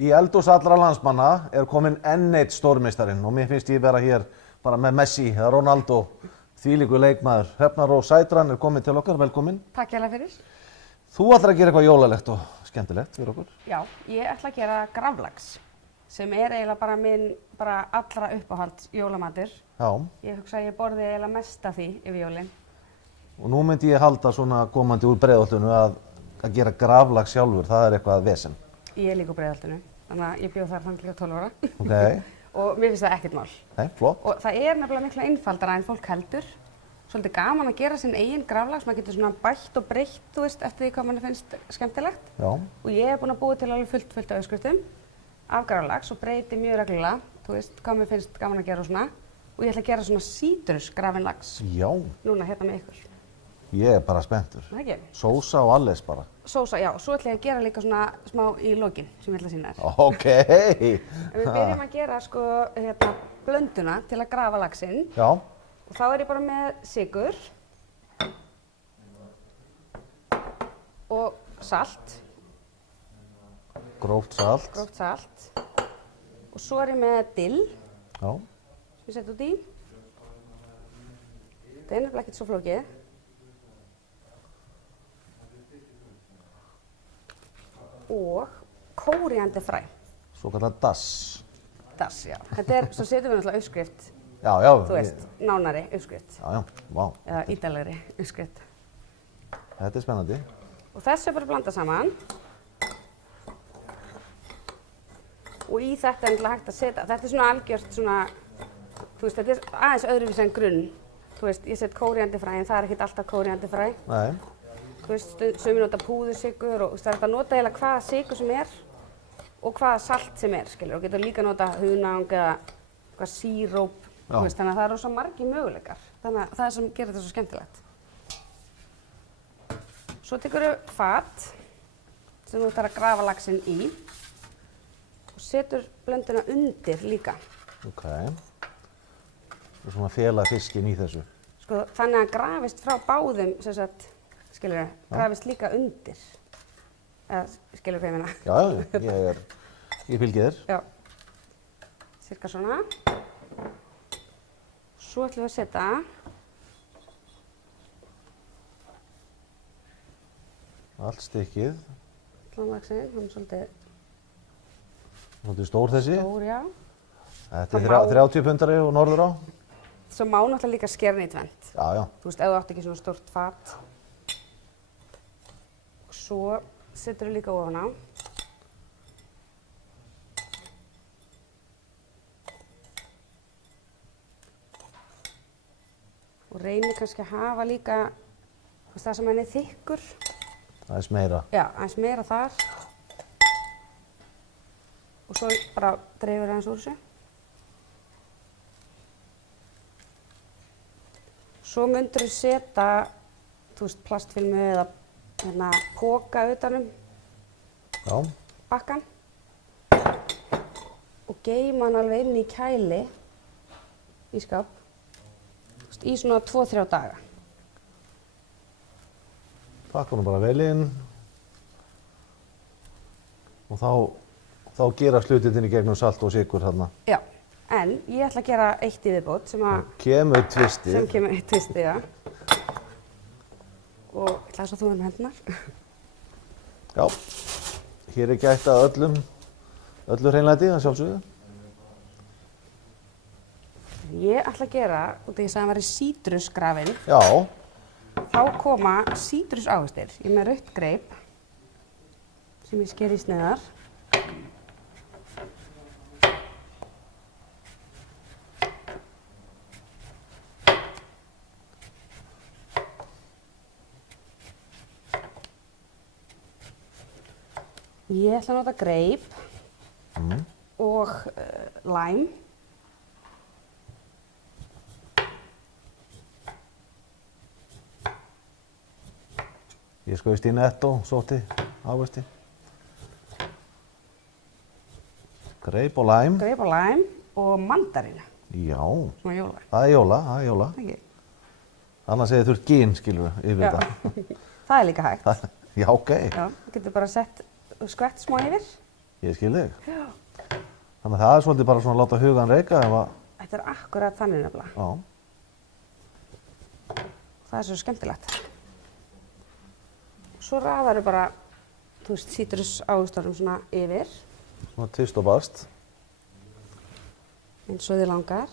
Í eldhús allra landsmanna kominn enn einn stórmeistarinn og mér finnst ég vera hér bara með Messi eða Ronaldo, þvílíkur leikmaður. Hrefna Rós Sætran komin til okkar, velkomin. Takk hérlega fyrir. Þú ætlar að gera eitthvað jólalegt og skemmtilegt fyrir okkur. Já, ég ætla að gera graflax sem eiginlega bara minn allra uppáhalds jólamatur. Já. Ég hugsa að ég borði eiginlega mest af því yfir jólin. Og nú myndi ég halda svona komandi úr Breiðholtinu að gera graflax sjálfur, það eitthvað vesen. Ég líka úr Breiðholtinu, þannig að ég bjó þar þannig líka 12 ára. Ok. Og mér finnst það ekkert mál. Nei, flott. Og það nefnilega miklu einfaldara en fólk heldur. Svolítið gaman að gera sinn eigin graflax, maður getur svona bætt og breytt, þú veist, eftir því hvað manni finnst skemmtilegt. Já. Og ég búin að búa til alveg fullt af uppskriftum af graflax og breyti mjög reglulega, þú veist, hvað mér finnst gaman að gera og svona. Og ég ætla að gera svona sítrusgrafinn lax. Já. Núna hérna með ykkur. Ég bara spenntur. Það ekki? Sósa og alles bara. Sósa, já. Svo ætla ég að gera líka svona smá í lokin sem ég ætla að sýna þér. Ok. En við byrjum að gera sko blönduna til að grafa laxinn. Já. Og þá ég bara með sykur og salt. Gróft salt. Gróft salt. Og svo ég með dill. Já. Sem ég seti út í. Það nefnilega ekkert svo flókið. Og kóríandefræ. Svo kallar dass. Dass, já. Þetta svo setjum við náttúrulega uppskrift. Já, já. Þú veist, nánari uppskrift. Já, já, vá. Eða ítalegri uppskrift. Þetta spennandi. Og þessu bara blanda saman. Og í þetta náttúrulega hægt að setja, þetta svona algjört svona, þú veist, þetta aðeins öðruvísi en grunn. Þú veist, ég set kóríandefræ en það ekkert alltaf kóríandefræ. Nei. Þú veist, sumir nota púðursykur og það hægt að nota eiginlega hvaða sykur sem og hvaða salt sem skilur. Og getur líka nota hunang eða eitthvað síróp. Þannig að það rosa margir möguleikar. Þannig að það sem gerir þetta svo skemmtilegt. Svo tekurðu fat sem þú ætlar að grafa laxinn í og setur blönduna undir líka. Ok. Og svona fela fiskinn í þessu. Sko, þannig að grafist frá báðum, sem sagt, skilur þau, grafist líka undir. Eða, skilur hvað ég meina? Já, ég fylgi þér. Já. Cirka svona. Svo ætlum við að setja allt stykkið. Laxinn, hann svolítið stór þessi. Stór, já. Þetta 30 pundari og norður á. Svo má náttúrulega líka skera hann í tvennt. Já, já. Þú veist, ef þú átt ekki svona stórt fat. Og svo setur við líka ofan á. Og reynir kannski að hafa líka það sem hann þykkur. Aðeins meira. Já, aðeins meira þar. Og svo bara dreifur aðeins úr þessu. Svo myndur þú setja, þú veist, plastfilmu eða poka utanum bakkann. Og geyma hann alveg inn í kæli í skáp. Í svona 2-3 daga. Pakka hann bara vel inn og þá gera hlutirnir í gegnum salt og sykur þarna. Já, en ég ætla að gera eitt í viðbót sem kemur tvistið. Sem kemur eitt tvistið, já. Og ég ætla að þú með hendunar. Já, hér gætt að öllu hreinlæti, að sjálfsögðu. Ég ætla að gera, út af því að það væri sítrusgrafinn. Já. Þá koma sítrusávextir. Ég er með rautt greip sem ég sker í sneiðar. Ég ætla að nota greip og læm. Ég skaust í netto, sótti, ávexti. Greip og læm. Greip og læm og mandarínu. Já. Svona jóla. Það er jóla. Ekki. Annars þú ert gin, skilur við, yfir þetta. Það líka hægt. Já, ok. Já, þú getur bara sett skvett smá yfir. Ég skil þig. Já. Þannig að það er svolítið bara svona að láta hugan reika ef að... Þetta er akkurat þannig nefnilega. Já. Það er svo skemmtilegt. Svo raðar bara, þú veist, sítrus ávöxtunum svona yfir, Svona tvist og bast. eins og þið langar.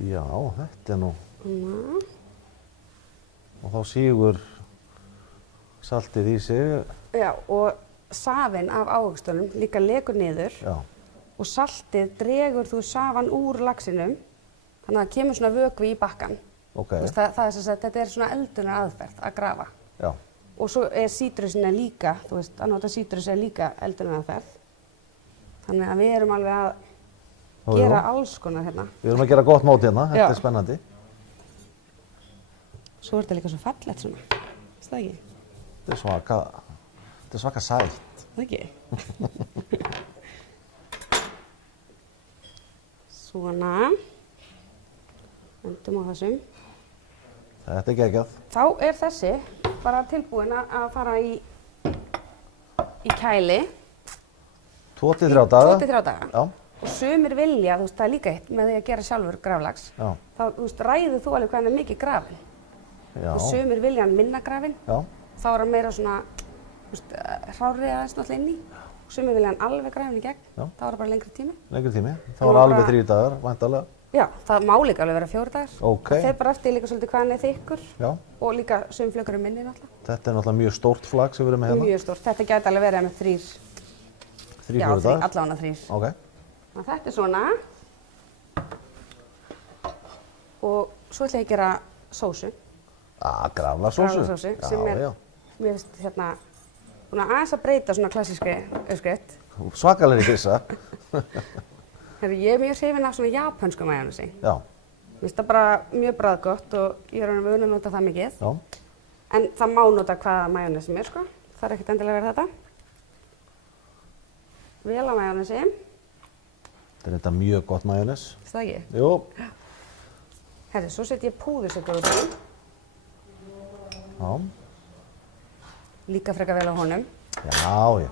Já, þetta er nú... Svona. Og þá sígur saltið í sig. Já, og safinn af ávöxtunum líka lekur niður Já. og saltið dregur þú safan úr laxinum, þannig að það kemur svona vökvi í bakkan. Ok. Þú veist, það er sem sagt, þetta er svona eldunar aðferð að grafa. Já. Og svo er sítrusina líka, þú veist, að nota sítrus er líka eldunar aðferð. Þannig að við erum alveg að Jú, gera jú. alls konar hérna. Við erum að gera gott mót hérna, þetta Já. er spennandi. Svo er þetta líka svo fallegt svona, veist það ekki? Þetta er svaka sætt. Það ekki? Svona. Endum á þessum. Þetta er geggjað. Þá er þessi bara tilbúin að fara í kæli. 2-3 daga. 2-3 daga. Já. Og sumir vilja, þú veist, það er líka eitt með því að gera sjálfur graflax. Já. Þá, þú veist, ræður þú alveg hvað hann er mikið grafinn. Já. Og sumir vilja hann minna grafinn. Já. Þá er hann meira svona, þú veist, hrárið aðeins náttúrulega inn í. Og sumir vilja hann alveg grafinn í gegn. Já. Þá er það bara lengri tími. Lengri tími. Þá Nú er alveg bara- 3 dagar, væntanlega. Já, það má líka alveg vera 4 dagar. Ok. Það fer bara eftir líka svolítið hvað hann er þykkur. Já. Og líka sum flökur er minni náttúrulega. Þetta er náttúrulega mjög stórt flagg sem við erum með hérna. Mjög stórt. Þetta gæti alveg verið með 3, 3-4 dagar. allavega 3. Ok. Þannig að þetta er svona. Og svo ætla ég að gera sósu. Graflagsósu. Graflaxsósu, sem er, Já, mér finnst hérna, búin að aðeins að breyta svona klassískri uppskrift. já. Svakalegri hissa. Herri, ég er mjög hrifin af svona japönsku majónesi. Já. Mér finnst það bara mjög bragðgott og ég er vön að nota það mikið. Já. En það má nota hvaða majónes sem er, sko. Það er ekkert endilega að vera þetta. Vel á majónesi. Þetta er þetta mjög gott majónes. Finnst það ekki? Jú. Herri, svo set ég púðursykur út í. Já. Líka frekar vel á honum. Já, já.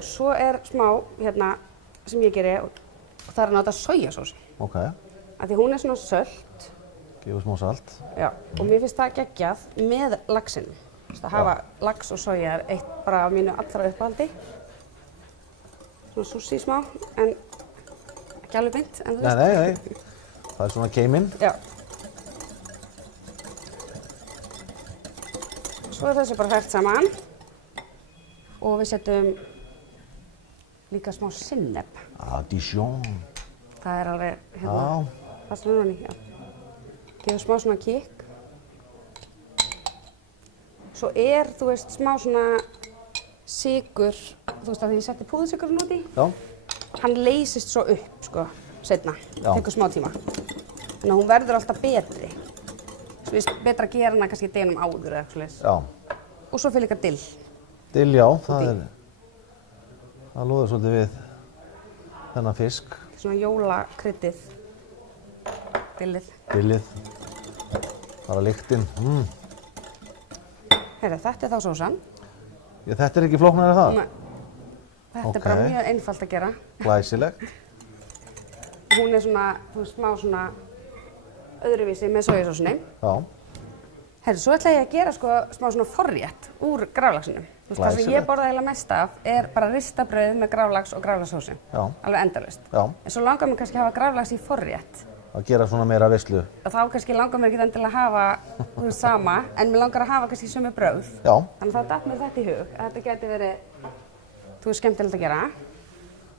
Svo er smá, hérna, sem ég geri, og það er að nota sojasósu. Ok. Af því hún er svona sölt. Gefur smá salt. Já, og mér finnst það geggjað með laxinum. Þú veist, að hafa lax og soja er eitt bara af mínu allra uppáhaldi. Svona sushi smá, en ekki alveg beint, en þú Nei, veist. nei, nei. Það er svona geiminn. Já. Svo er þessi bara hrært saman. Og við setjum líka smá sinnep. Dijon. Það er alveg, hérna, Já. Barcelona, já. Gefur smá svona kikk. Svo er, þú veist, smá svona sykur, þú veist, að því ég setti púðursykurinn út í, Já. hann leysist svo upp, sko, seinna. Já. Tekur smá tíma. Þannig að hún verður alltaf betri. Svo við betra að gera hana kannski deginum áður eða eitthvað svoleiðis. Já. Og svo fyrir líka dill. Dill, já. Það lóður svolítið við þennan fisk. Svona jólakryddið. Dillið. Dillið. Bara lyktinn. Herra, þetta er þá sósan. Já, þetta er ekki flóknari en það. Nei. Þetta er bara Ok. mjög einfalt að gera. Glæsilegt. Hún er svona, þú veist, smá svona öðruvísi með sojasósunni. Já. Herri, svo ætla ég að gera sko smá svona forrétt úr graflaxinum. Þú veist, það sem ég Glæsilegt. borða eiginlega mest af er bara ristabrauð með graflax og graflaxsósu. Já. Alveg endalaust. Já. En svo langar mér kannski að hafa graflax í forrétt. Að gera svona meira veislu. Og þá kannski langar mér ekki endilega að hafa, þú veist, sama, en mér langar að hafa kannski sömu brauð. Já. Þannig að þá datt mér þetta í hug, að þetta geti verið, þú veist, skemmtilegt að gera.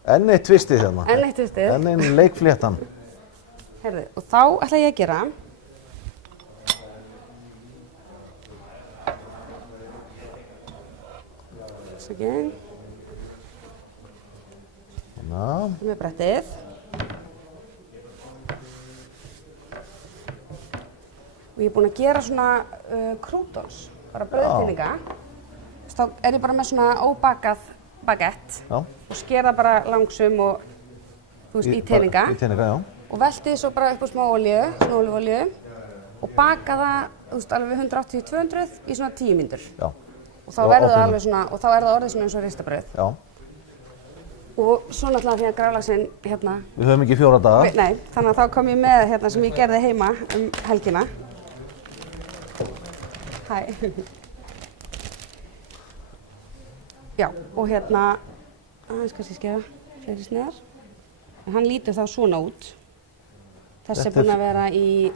Enn eitt tvistið hérna. Enn eitt tvistið. Enn einn leikfléttan. Herðu, og þá ætla ég að gera Sækinn, Svona. með brettið. Og ég er búin að gera svona croutons, bara brauðteininga. Þá er ég bara með svona óbakað bagett Já. og sker það bara langsum og, þú veist, í teininga. Í teininga, já. Og velti svo bara upp á smá olíu, svona ólífuolíu, og baka það, þú veist, alveg við 180-200 í svona 10 mínútur. Já. Og og þá verður það opninu. alveg svona, og þá er það orðið svona eins og ristabrauð. Já, Og svo náttúrulega því að graflaxinn hérna, við höfum ekki 4 daga. nei, þannig að þá kom ég með hérna sem ég gerði heima helgina. Hæ. Já, og hérna, aðeins kannski skera fleiri sneiðar. En hann lítur þá svona út. Þessi er búinn að vera í,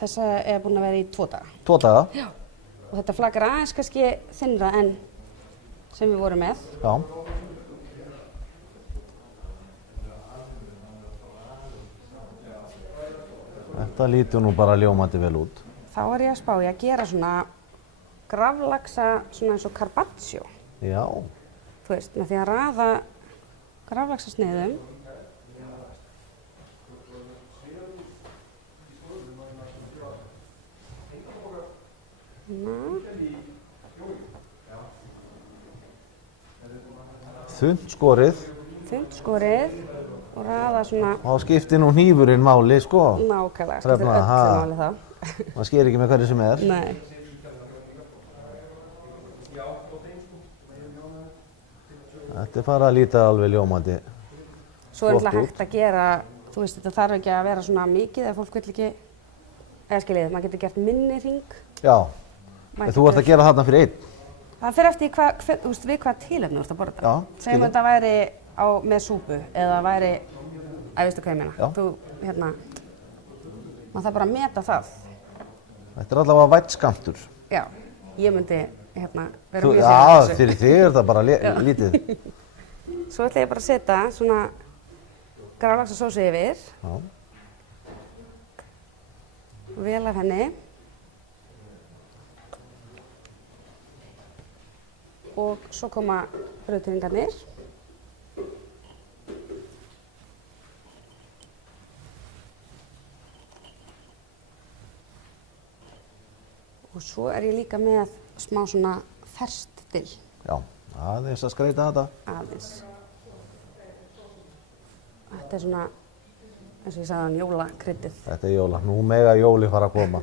þessa er búinn að vera í 2 daga. 2 daga? Já. Og þetta flakar aðeins kannski þynnra en sem við vorum með. Já. Þetta lítur nú bara ljómandi vel út. Þá er ég að spá ég að gera svona graflaxa svona eins og carpaccio. Já. Þú veist, með því að raða graflaxasneiðum. Þunnt skorið. Þunnt skorið og raða svona Og þá skiptir nú hnífurinn máli, sko. nákvæmlega, skiptir Hrefna, öllu ha. máli þá. Það sker ekki með hverju sem er. Nei. Þetta er fara að líta alveg ljómandi. Svo er Flott náttúrulega út. hægt að gera, þú veist, þetta þarf ekki að vera svona mikið ef fólk vill ekki, eða skiljið, maður getur gert minni hring. Já. Maður En þú ert að gera þarna fyrir einn. Það fyrir eftir þú veist, við hvað tilefni þú ert að borða þetta. Já, Segjum skilji. þetta væri með súpu eða væri, veistu hvað ég meina? Já. Þú, hérna, maður þarf bara að meta það. Þetta er allavega vætt skammtur. Já, ég myndi, hérna, vera Þú, mjög já, hrifin af þessu. fyrir þig er það bara lítið. Svo ætla ég bara að setja svona graflaxasósu yfir, Já. vel af henni. Og svo koma brauðturingarnir. Og svo er ég líka með smá svona ferskt dill Já, aðeins að skreita þetta. aðeins. Þetta er svona, eins og ég sagði hann, jólakryddið. Þetta er jóla. Nú mega jóli fara að koma.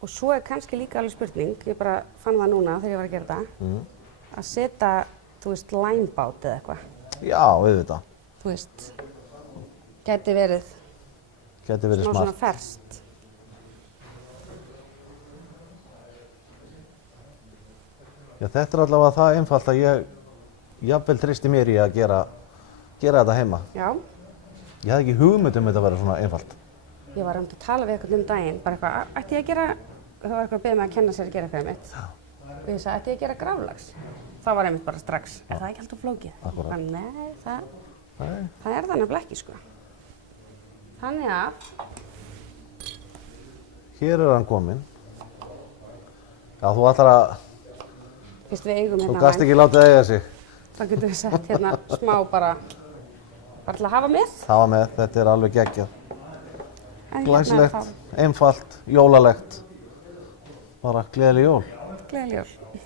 Og svo er kannski líka alveg spurning, ég bara fann það núna þegar ég var að gera þetta, að setja, þú veist, læmbát eða eitthvað. Já, auðvitað. Þú veist, gæti verið Gæti verið smá smart. svona ferskt. Já, þetta er allavega það einfalt að ég jafnvel tristi mér í að gera þetta heima. Já, Ég hafði ekki hugmynd um þetta að vera svona einfalt. ég var að tala við eitthvað daginn, bara eitthvað, ætti ég að gera, það var eitthvað að beða mig að kenna sér að gera eitthvað mitt. Og ég sagði, ætti ég að gera graflax? Það var einmitt bara strax, er það ekki alltaf flókið? Akkúrat. Bara, nei, Nei. það er það nefnilega ekki, sko. Þannig að, Hér er hann kominn. Já, þú ætlar að, fyrst við eigum þú hérna gast ekki látið eiga sig. þá getum við sett hérna smá bara til að hafa með. Það var með, þetta er alveg geggjað. En Glæsilegt, einfalt, jólalegt. Bara gleðileg jól. Gleðileg jól.